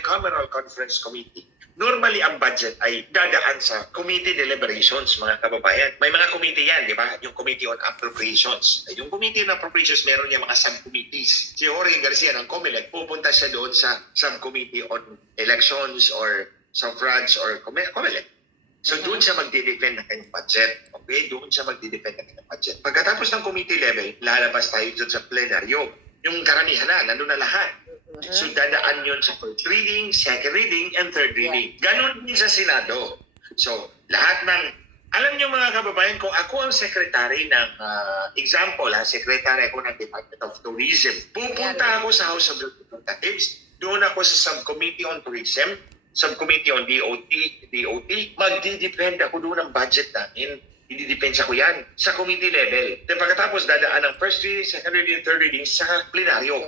Bicameral Conference Committee, normally ang budget ay dadaan sa committee deliberations, mga kababayan. May mga committee yan, di ba? Yung Committee on Appropriations. Yung Committee on Appropriations, meron niya mga subcommittees. Si Jorge Garcia ng COMELEC, pupunta siya doon sa subcommittee on elections or suffrage or COMELEC. So doon siya magdi-defend ng kanyang budget. Okay? Doon siya magdi-defend ng kanyang budget. Pagkatapos ng committee level, lalabas tayo doon sa plenaryo. Yung karamihan na, nandun na lahat. So dadaan yun sa first reading, second reading, and third reading. Ganon din sa Senado. So lahat ng, alam nyo mga kababayan, kung ako ang secretary ng, example, secretary ako ng Department of Tourism, pupunta ako sa House of Representatives, doon ako sa Subcommittee on Tourism, Subcommittee on DOT, magdi-depend ako doon ng budget namin. Hindi-depensa ko yan sa committee level. Then pagkatapos dadaan ng first reading, second reading, third reading sa plenaryo.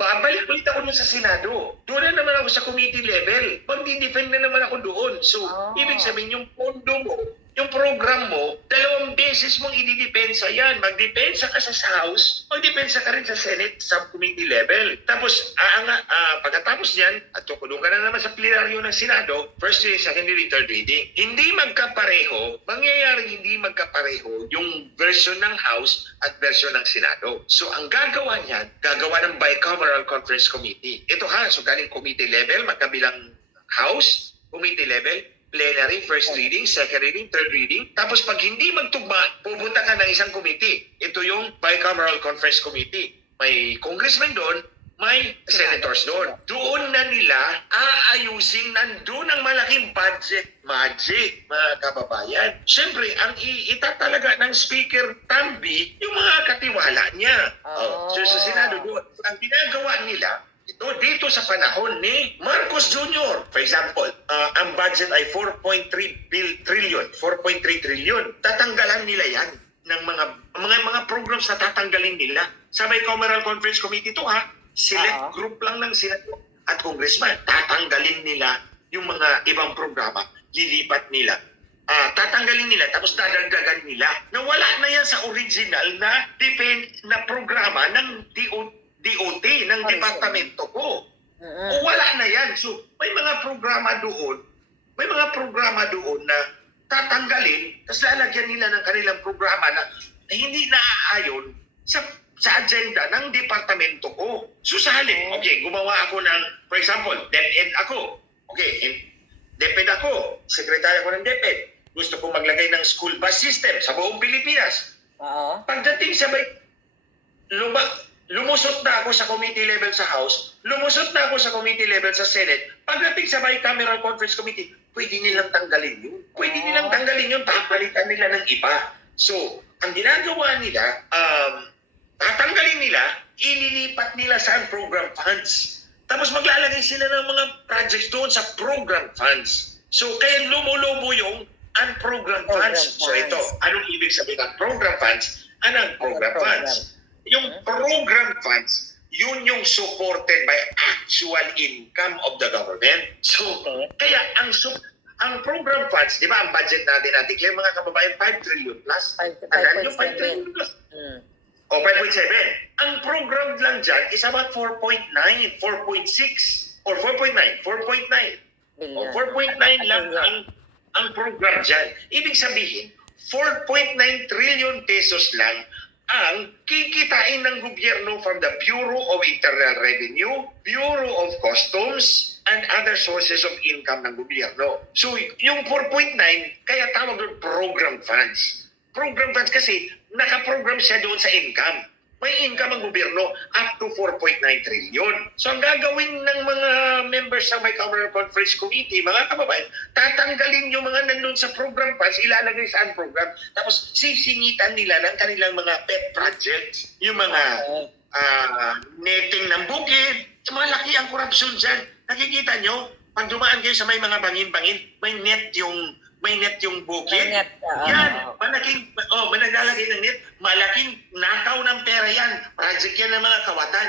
Babalik ulit ako dun sa Senado. Doon na naman ako sa committee level. Magdi-defend na naman ako doon. So, ibig sabihin yung pondo mo, yung program mo, 2 beses mong ididepensa yan. Magdepensa ka sa House, magdepensa ka rin sa Senate subcommittee level. Tapos, pagkatapos yan, at tukulong ka na naman sa plenaryo ng Senado, first reading, second reading, third reading. Hindi magkapareho, mangyayari hindi magkapareho yung version ng House at version ng Senado. So, ang gagawa niyan, gagawa ng Bicameral Conference Committee. Ito so galing committee level, magkabilang House, committee level, plenary, first reading, second reading, third reading. Tapos pag hindi magtugma, pupunta ka ng isang committee. Ito yung Bicameral Conference Committee. May congressman doon, may senators doon. Doon na nila aayusin, nandun ang malaking budget magic, mga kababayan. Siyempre, ang itatalaga ng Speaker Tambi, yung mga katiwala niya. So sa Senado doon, ang ginagawa nila, ito dito sa panahon ni Marcos Jr. For example, ang budget ay 4.3 trillion. Tatanggalan nila yan ng mga programs na tatanggalin nila. Sa Bicameral Conference Committee to select group lang ng Senado at Congressman. Tatanggalin nila yung mga ibang programa, lilipat nila. Tatanggalin nila tapos dadagdagan nila na wala na yan sa original na programa ng DOT ng departamento ko. O wala na yan. So, may mga programa doon na tatanggalin, tapos lalagyan nila ng kanilang programa na hindi naaayon sa agenda ng departamento ko. So, sa halip, gumawa ako ng, for example, DepEd ako. DepEd ako. Sekretary ako ng DepEd. Gusto ko maglagay ng school bus system sa buong Pilipinas. Pagdating sa lumusot na ako sa committee level sa House, lumusot na ako sa committee level sa Senate, pagdating sa Bicameral Conference Committee, pwede nilang tanggalin yun. Papalitan nila ng iba. So, ang ginagawa nila, tatanggalin nila, ililipat nila sa program funds. Tapos maglalagay sila ng mga projects doon sa program funds. So, kaya lumulobo yung unprogram funds. So, ito, anong ibig sabihin ng program funds? Anong program funds? Yung program funds, yun yung supported by actual income of the government. So, kaya ang program funds, di ba, ang budget natin declare mga kababayan, 5 trillion plus. Tandaan yung 5 trillion plus. O 5.7. Ang program lang dyan is about 4.9, 4.6, or 4.9. O 4.9 lang ang program dyan. Ibig sabihin, 4.9 trillion pesos lang ang kikitain ng gobyerno from the Bureau of Internal Revenue, Bureau of Customs, and other sources of income ng gobyerno. So, yung 4.9, kaya tawag doon program funds. Program funds kasi nakaprogram siya doon sa income. May income ang gobyerno up to 4.9 trillion. So, ang gagawin ng mga members sa Bicameral Conference Committee, mga kababayan, tatanggalin yung mga nandun sa program funds, ilalagay sa program, tapos sisingitan nila ng kanilang mga pet projects, yung mga netting ng bukid. Malaki ang korupsyon dyan. Nakikita nyo, pag dumaan kayo sa may mga bangin-bangin, may net yung bukid. Yan, managlalagay ng net, malaking nakaw ng pera yan. Project yan ng mga kawatan.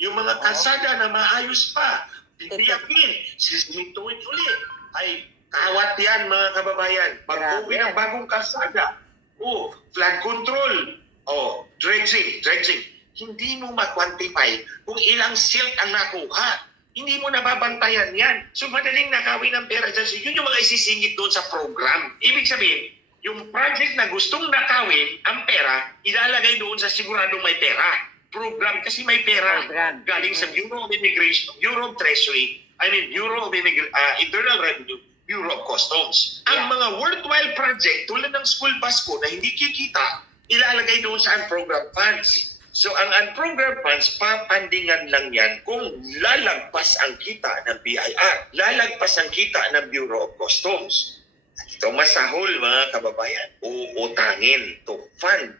Yung mga kalsada na maayos pa, titiyakin, sisintuin ulit. Ay, kawat yan mga kababayan. Pag-uwi ng bagong kalsada, flood control, dredging. Hindi mo ma-quantify kung ilang silt ang nakuha. hindi mo nababantayan yan. So madaling nakawin ng pera dyan. So yun yung mga isisingit doon sa program. Ibig sabihin, yung project na gustong nakawin ang pera, ilalagay doon sa siguradong may pera. Program kasi may pera galing sa Bureau of Immigration, Bureau of Treasury, Bureau of Internal Revenue, Bureau of Customs. Ang mga worthwhile project tulad ng school bus ko na hindi kikita, ilalagay doon sa unprogrammed funds. So ang unprogrammed funds, papandingan lang yan kung lalagpas ang kita ng BIR, lalagpas ang kita ng Bureau of Customs. Ito masahol mga kababayan, uutangin to fund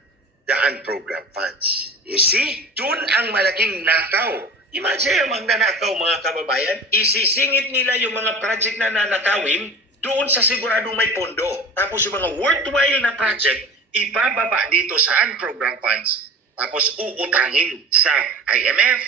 the unprogrammed funds. You see, dun ang malaking nakaw. Imagine yung magnanakaw mga kababayan, isisingit nila yung mga project na nanakawin doon sa siguradong may pondo. Tapos yung mga worthwhile na project, ipababa dito sa unprogrammed funds. Tapos uutangin sa IMF,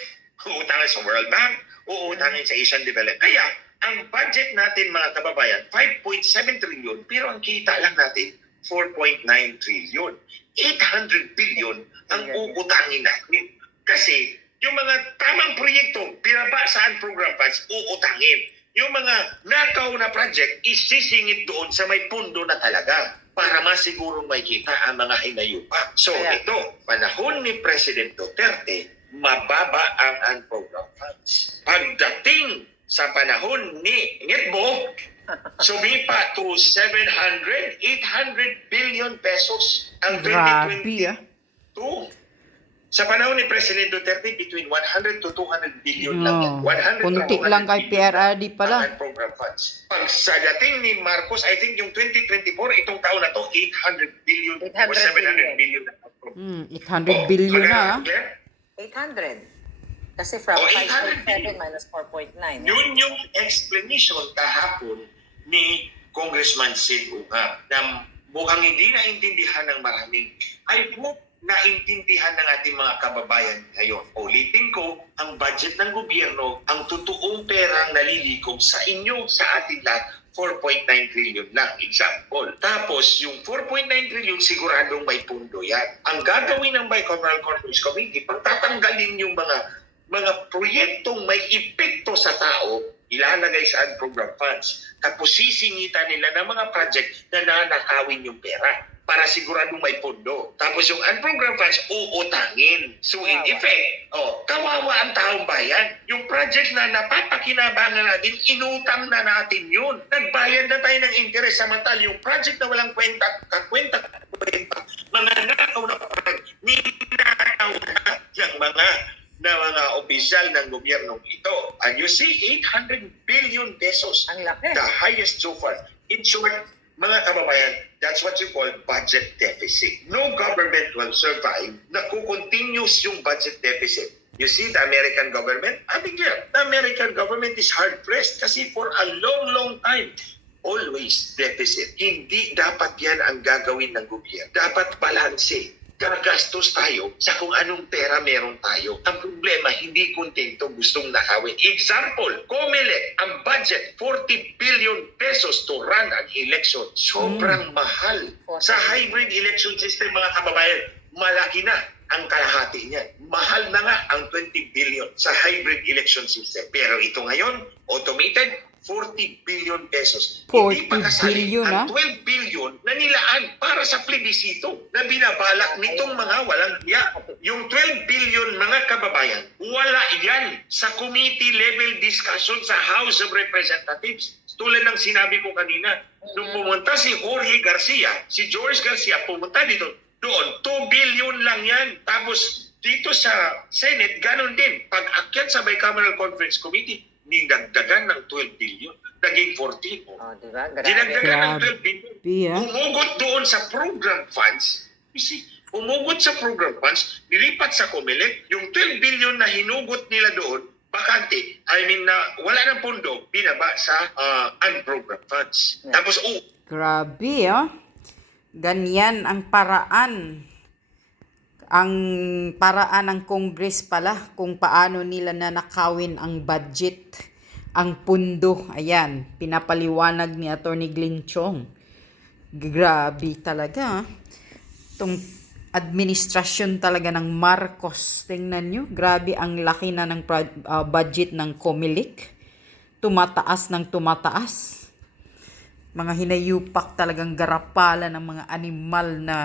uutangin sa World Bank, uutangin sa Asian Development. Kaya, ang budget natin mga kababayan, 5.7 trillion, pero ang kita lang natin, 4.9 trillion. 800 billion ang uutangin natin. Kasi yung mga tamang proyekto, pinaba sa unprogrammed funds, uutangin. Yung mga nakaw na project, isisingit doon sa may pundo na talaga para masigurong may kita ang mga hinayupa. So ito, panahon ni President Duterte, mababa ang unprogrammed funds. Pagdating sa panahon ni Ngitbo, sumipa to 800 billion pesos ang 2022. Sa panahon ni President Duterte, between 100 to 200 billion lang yan. 100 kunti to 200 lang kay PRRD pala. ang program funds. Pag sa dating ni Marcos, I think yung 2024, itong taon na to, 800 billion or 700 billion. 800 billion na. 800. Kasi from 5.7 minus 4.9. Yun yung explanation kahapon ni Congressman Sid Ungab na mukhang hindi naintindihan ng maraming. I hope naintindihan ng ating mga kababayan ngayon. Ulitin ko, ang budget ng gobyerno, ang totoong perang nalilikom sa inyo, sa ating lahat, 4.9 trillion lang, example. Tapos, yung 4.9 trillion, siguradong may pundo yan. Ang gagawin ng Bicameral Conference Committee, pagtatanggalin yung mga proyektong may epekto sa tao, ilalagay sa unprogrammed funds. Tapos sisingitan nila ng mga project na nanakawin yung pera para siguradong may pondo. Tapos yung unprogrammed funds, uutangin. So in effect, kawawa ang taong bayan. Yung project na napapakinabangan natin, inutang na natin yun. Nagbayad na tayo ng interest. Samantal, yung project na walang kwenta, mga nakaw na project, ninakaw na yung mga opisyal ng gobyernong ito. And you see, 800 billion pesos. Ang laki. The highest so far. In short, mga kababayan, that's what you call budget deficit. No government will survive na continuous yung budget deficit. You see, the American government, the American government is hard-pressed kasi for a long time, always deficit. Hindi dapat yan ang gagawin ng gobyerno. Dapat balanse. Gagastos tayo sa kung anong pera meron tayo. Ang problema, hindi kontento, gustong nakawin. Example, COMELEC, ang budget, 40 billion pesos to run an election. Sobrang mahal. Sa hybrid election system, mga kababayan, malaki na ang kalahati niya. Mahal na nga ang 20 billion sa hybrid election system. Pero ito ngayon, automated, 40 billion pesos. 40 Hindi pa kasali billion, ang 12 billion na nilaan para sa plebisito na binabalak nitong mga walang hiya. Yung 12 billion, mga kababayan, wala yan sa committee level discussion sa House of Representatives. Tulad ng sinabi ko kanina, nung pumunta si Jorge Garcia, si George Garcia, pumunta dito, doon, 2 billion lang yan. Tapos dito sa Senate, ganun din. Pag akyat sa Bicameral Conference Committee, dinagdagan ng 12 billion. Naging 14. Diba? Dinagdagan ng 12 billion. Yeah. Umugot doon sa program funds. You see, umugot sa program funds, nilipat sa COMELEC, yung 12 billion na hinugot nila doon, bakante, na wala ng pondo, binaba sa unprogrammed funds. Yeah. Tapos, Grabe, ganyan ang paraan. Ang paraan ng Congress pala kung paano nila nanakawin ang budget, ang pundo. Ayan, pinapaliwanag ni Atty. Glenn Chong. Grabe talaga. Itong administrasyon talaga ng Marcos. Tingnan nyo, grabe ang laki na ng budget ng Comelec. Tumataas ng tumataas. Mga hinayupak talagang garapala ng mga animal na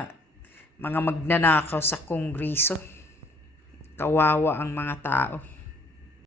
mga magnanakaw sa Kongreso. Kawawa ang mga tao.